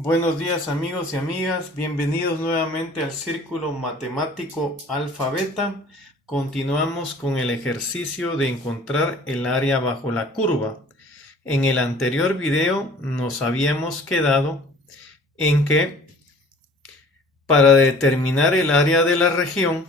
Buenos días amigos y amigas, bienvenidos nuevamente al Círculo Matemático Alfa Beta. Continuamos con el ejercicio de encontrar el área bajo la curva. En el anterior video nos habíamos quedado en que para determinar el área de la región,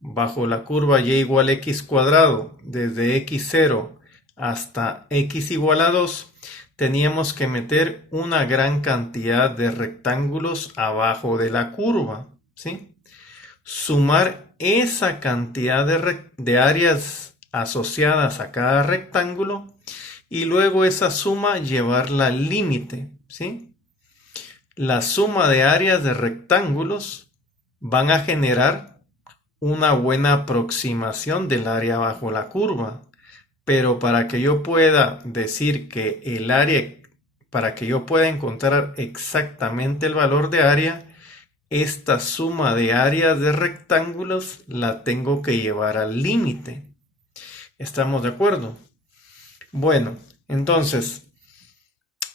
bajo la curva y igual a x cuadrado, desde x0 hasta x igual a 2, teníamos que meter una gran cantidad de rectángulos abajo de la curva, ¿sí? Sumar esa cantidad de áreas asociadas a cada rectángulo y luego esa suma llevarla al límite, ¿sí? La suma de áreas de rectángulos van a generar una buena aproximación del área bajo la curva. Pero para que yo pueda decir que el área, para que yo pueda encontrar exactamente el valor de área, esta suma de áreas de rectángulos la tengo que llevar al límite. ¿Estamos de acuerdo? Bueno, entonces,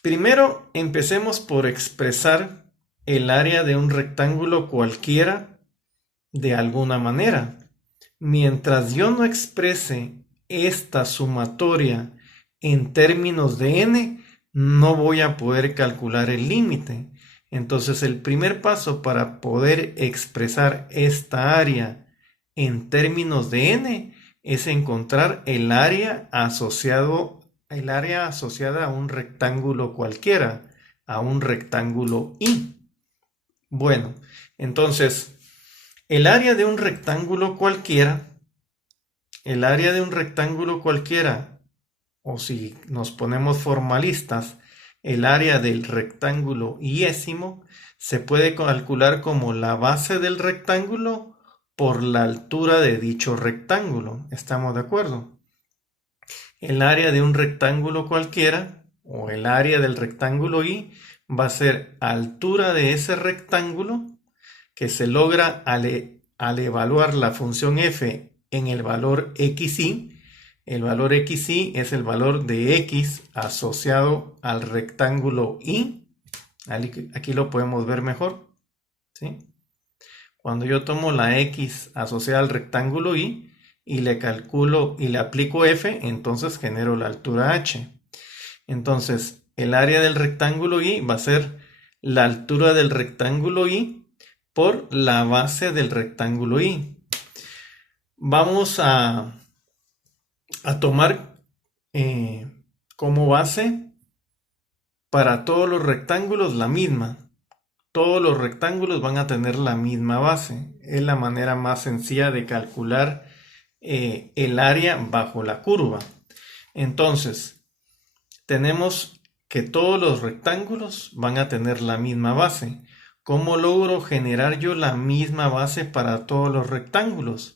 primero empecemos por expresar el área de un rectángulo cualquiera de alguna manera. Mientras yo no exprese esta sumatoria en términos de n, no voy a poder calcular el límite. Entonces el primer paso para poder expresar esta área en términos de n es encontrar el área asociada a un rectángulo cualquiera, a un rectángulo I. Bueno, entonces el área de un rectángulo cualquiera, o si nos ponemos formalistas, el área del rectángulo iésimo, se puede calcular como la base del rectángulo por la altura de dicho rectángulo. ¿Estamos de acuerdo? El área de un rectángulo cualquiera, o el área del rectángulo I, va a ser altura de ese rectángulo, que se logra al evaluar la función f en el valor xy. El valor xy es el valor de x asociado al rectángulo y. Aquí lo podemos ver mejor, ¿sí? Cuando yo tomo la x asociada al rectángulo y le calculo y le aplico f, entonces genero la altura h. Entonces, el área del rectángulo y va a ser la altura del rectángulo y por la base del rectángulo y. Vamos a tomar como base para todos los rectángulos la misma. Todos los rectángulos van a tener la misma base. Es la manera más sencilla de calcular el área bajo la curva. Entonces, tenemos que todos los rectángulos van a tener la misma base. ¿Cómo logro generar yo la misma base para todos los rectángulos?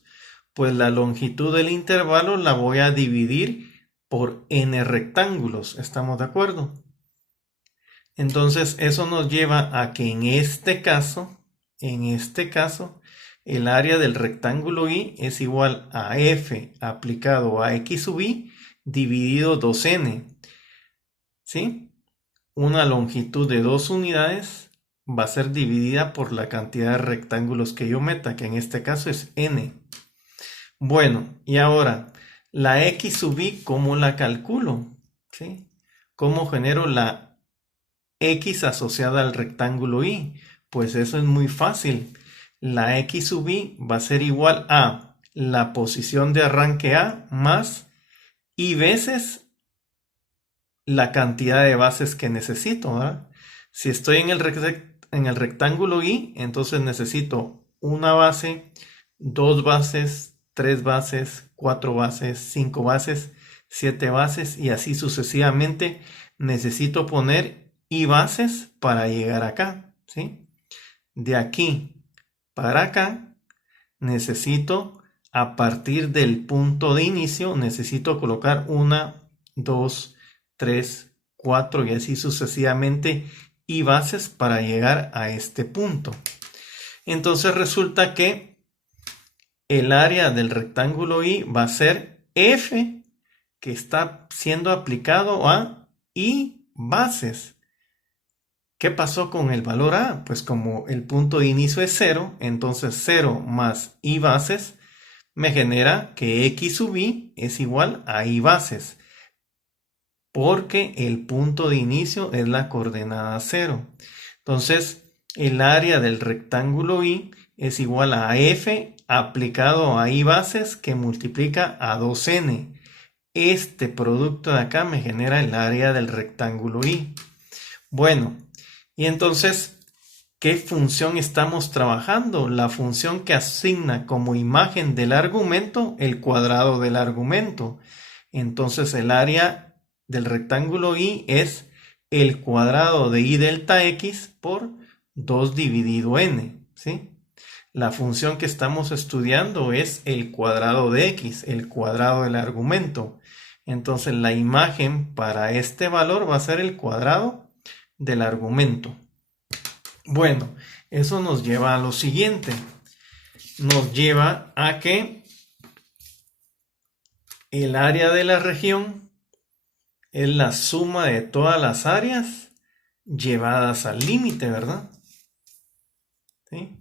Pues la longitud del intervalo la voy a dividir por n rectángulos. ¿Estamos de acuerdo? Entonces eso nos lleva a que en este caso, el área del rectángulo y es igual a f aplicado a x sub y dividido 2n. ¿Sí? Una longitud de 2 unidades va a ser dividida por la cantidad de rectángulos que yo meta, que en este caso es n. Bueno, y ahora, la x sub y, ¿cómo la calculo? ¿Sí? ¿Cómo genero la x asociada al rectángulo y? Pues eso es muy fácil. La x sub y va a ser igual a la posición de arranque A más y veces la cantidad de bases que necesito, ¿verdad? Si estoy en el rectángulo y, entonces necesito una base, 2 bases, 3 bases, 4 bases, 5 bases, 7 bases y así sucesivamente. Necesito poner y bases para llegar acá, ¿sí? De aquí para acá necesito, a partir del punto de inicio, necesito colocar 1, 2, 3, 4 y así sucesivamente y bases para llegar a este punto. Entonces resulta que el área del rectángulo y va a ser f, que está siendo aplicado a y bases. ¿Qué pasó con el valor A? Pues como el punto de inicio es 0, entonces 0 más y bases me genera que x sub y es igual a y bases, porque el punto de inicio es la coordenada 0. Entonces, el área del rectángulo y es igual a f aplicado a y bases que multiplica a 2n. Este producto de acá me genera el área del rectángulo y. Bueno, y entonces, ¿qué función estamos trabajando? La función que asigna como imagen del argumento el cuadrado del argumento. Entonces el área del rectángulo y es el cuadrado de y delta x por 2 dividido n, ¿sí? La función que estamos estudiando es el cuadrado de x, el cuadrado del argumento. Entonces la imagen para este valor va a ser el cuadrado del argumento. Bueno, eso nos lleva a lo siguiente. Nos lleva a que el área de la región es la suma de todas las áreas llevadas al límite, ¿verdad? ¿Sí?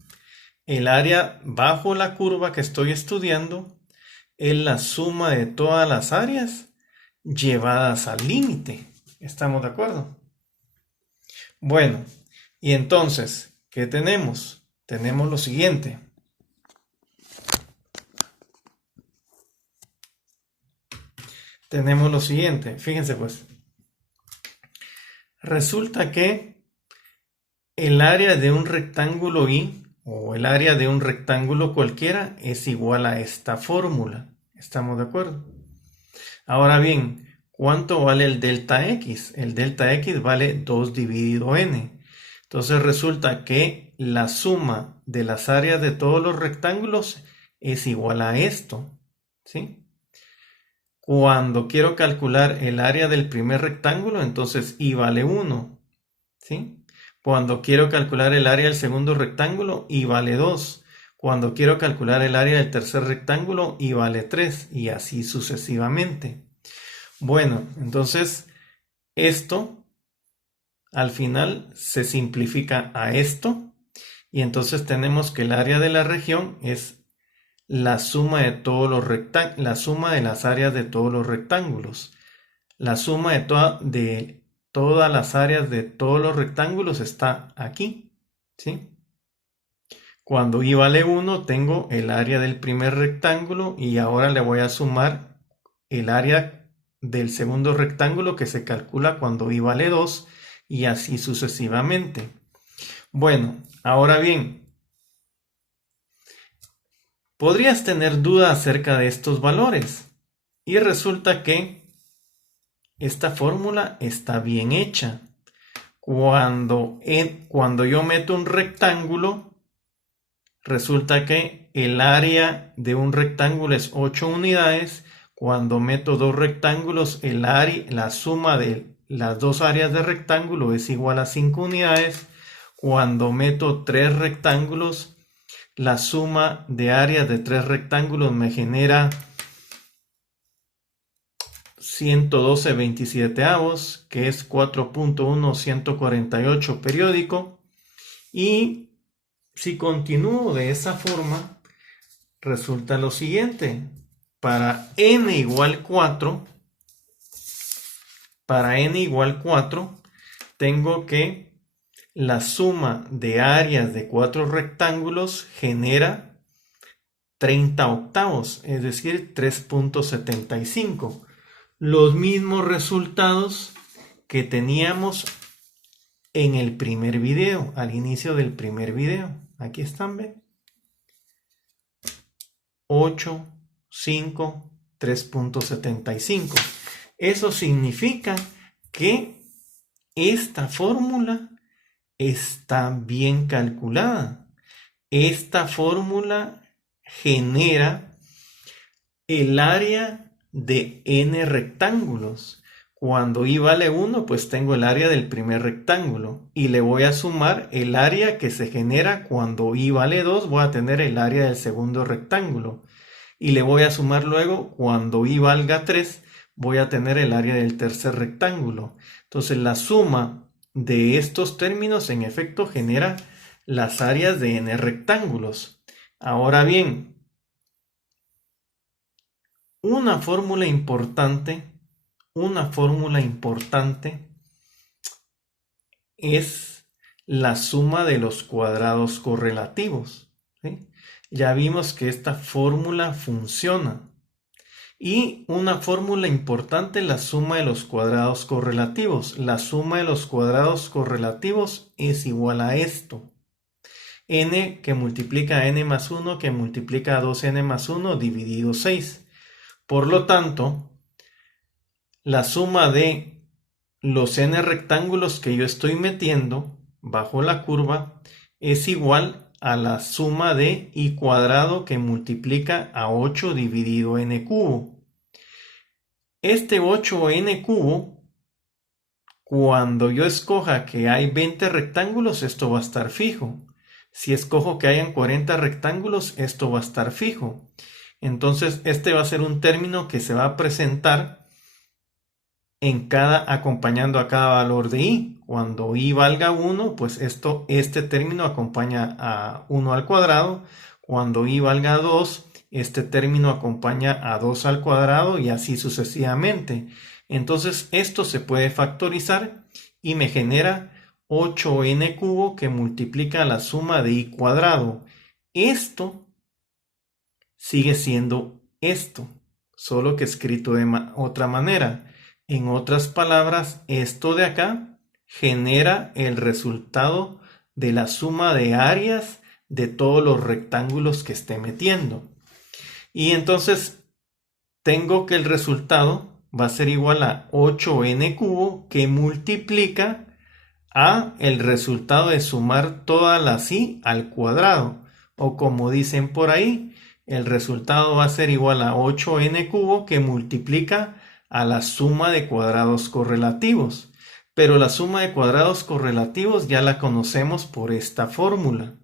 El área bajo la curva que estoy estudiando es la suma de todas las áreas llevadas al límite. ¿Estamos de acuerdo? Bueno, y entonces, ¿qué tenemos? Tenemos lo siguiente. Fíjense pues. Resulta que el área de un rectángulo y, o el área de un rectángulo cualquiera, es igual a esta fórmula. ¿Estamos de acuerdo? Ahora bien, ¿cuánto vale el delta x? El delta x vale 2 dividido n. Entonces resulta que la suma de las áreas de todos los rectángulos es igual a esto, ¿sí? Cuando quiero calcular el área del primer rectángulo, entonces y vale 1, ¿sí? Cuando quiero calcular el área del segundo rectángulo, y vale 2. Cuando quiero calcular el área del tercer rectángulo, y vale 3, y así sucesivamente. Bueno, entonces esto al final se simplifica a esto, y entonces tenemos que el área de la región es la suma de todos los la suma de las áreas de todos los rectángulos. La suma de todas las áreas de todos los rectángulos está aquí, ¿sí? Cuando y vale 1 tengo el área del primer rectángulo y ahora le voy a sumar el área del segundo rectángulo que se calcula cuando y vale 2 y así sucesivamente. Bueno, ahora bien, podrías tener duda acerca de estos valores y resulta que esta fórmula está bien hecha. Cuando yo meto un rectángulo, resulta que el área de un rectángulo es 8 unidades. Cuando meto dos rectángulos, la suma de las dos áreas de rectángulo es igual a 5 unidades. Cuando meto tres rectángulos, la suma de áreas de tres rectángulos me genera 112/27, que es 4.1148 periódico. Y si continúo de esa forma, resulta lo siguiente. Para n igual 4, tengo que la suma de áreas de 4 rectángulos genera 30 octavos, es decir, 3.75. Los mismos resultados que teníamos en el primer video, al inicio del primer video. Aquí están, ¿ven? 8, 5, 3.75. Eso significa que esta fórmula está bien calculada. Esta fórmula genera el área de n rectángulos. Cuando y vale 1, pues tengo el área del primer rectángulo y le voy a sumar el área que se genera cuando y vale 2, voy a tener el área del segundo rectángulo y le voy a sumar luego cuando y valga 3, voy a tener el área del tercer rectángulo. Entonces la suma de estos términos en efecto genera las áreas de n rectángulos. Ahora bien, una fórmula importante es la suma de los cuadrados correlativos, ¿sí? Ya vimos que esta fórmula funciona. Y una fórmula importante, la suma de los cuadrados correlativos. La suma de los cuadrados correlativos es igual a esto. N que multiplica a n más 1 que multiplica a 2n más 1 dividido 6. Por lo tanto, la suma de los n rectángulos que yo estoy metiendo bajo la curva es igual a la suma de i cuadrado que multiplica a 8 dividido n cubo. Este 8n cubo, cuando yo escoja que hay 20 rectángulos, esto va a estar fijo. Si escojo que hayan 40 rectángulos, esto va a estar fijo. Entonces, este va a ser un término que se va a presentar acompañando a cada valor de i. Cuando i valga 1, pues este término acompaña a 1 al cuadrado. Cuando i valga 2, este término acompaña a 2 al cuadrado y así sucesivamente. Entonces esto se puede factorizar y me genera 8n cubo que multiplica la suma de i cuadrado. Esto sigue siendo esto, solo que escrito de otra manera. En otras palabras, esto de acá genera el resultado de la suma de áreas de todos los rectángulos que esté metiendo. Y entonces tengo que el resultado va a ser igual a 8n cubo que multiplica a el resultado de sumar todas las i al cuadrado. O como dicen por ahí, el resultado va a ser igual a 8n cubo que multiplica a la suma de cuadrados correlativos. Pero la suma de cuadrados correlativos ya la conocemos por esta fórmula.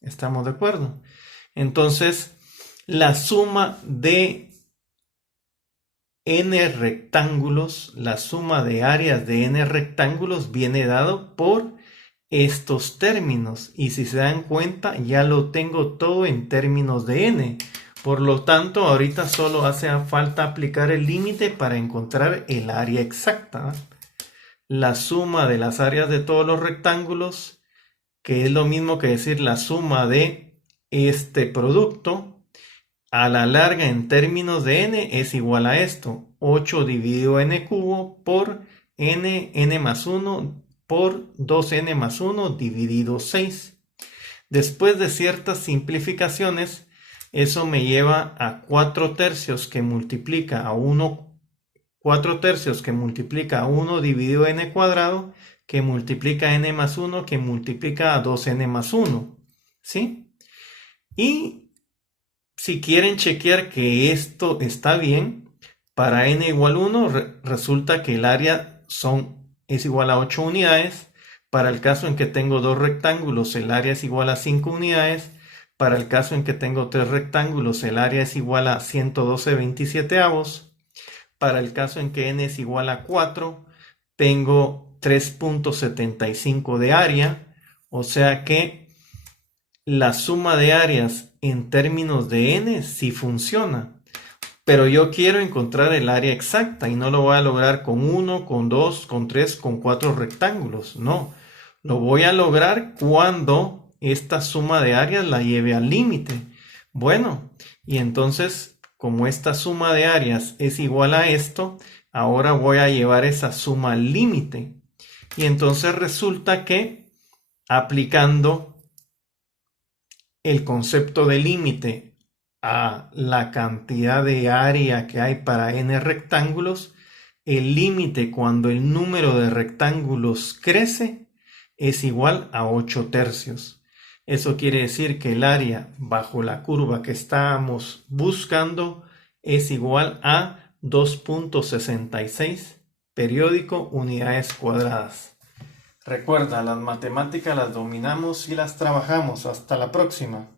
¿Estamos de acuerdo? Entonces, la suma de n rectángulos, la suma de áreas de n rectángulos viene dado por estos términos. Y si se dan cuenta, ya lo tengo todo en términos de n. Por lo tanto, ahorita solo hace falta aplicar el límite para encontrar el área exacta. La suma de las áreas de todos los rectángulos, que es lo mismo que decir la suma de este producto, a la larga en términos de n es igual a esto. 8 dividido n cubo por n más 1 por 2n más 1 dividido 6. Después de ciertas simplificaciones, eso me lleva a 4 tercios que multiplica a 1, 4 tercios que multiplica a 1 dividido n cuadrado, que multiplica a n más 1, que multiplica a 2n más 1. ¿Sí? Y si quieren chequear que esto está bien, para n igual 1 resulta que el área es igual a 8 unidades. Para el caso en que tengo 2 rectángulos, el área es igual a 5 unidades. Para el caso en que tengo 3 rectángulos, el área es igual a 112/27. Para el caso en que n es igual a 4, tengo 3.75 de área. O sea que la suma de áreas en términos de n sí funciona. Pero yo quiero encontrar el área exacta y no lo voy a lograr con 1, con 2, con 3, con 4 rectángulos. No, lo voy a lograr cuando esta suma de áreas la lleve al límite. Bueno, y entonces como esta suma de áreas es igual a esto, ahora voy a llevar esa suma al límite. Y entonces resulta que aplicando el concepto de límite a la cantidad de área que hay para n rectángulos, el límite cuando el número de rectángulos crece es igual a 8 tercios. Eso quiere decir que el área bajo la curva que estábamos buscando es igual a 2.66 periódico unidades cuadradas. Recuerda, las matemáticas las dominamos y las trabajamos. Hasta la próxima.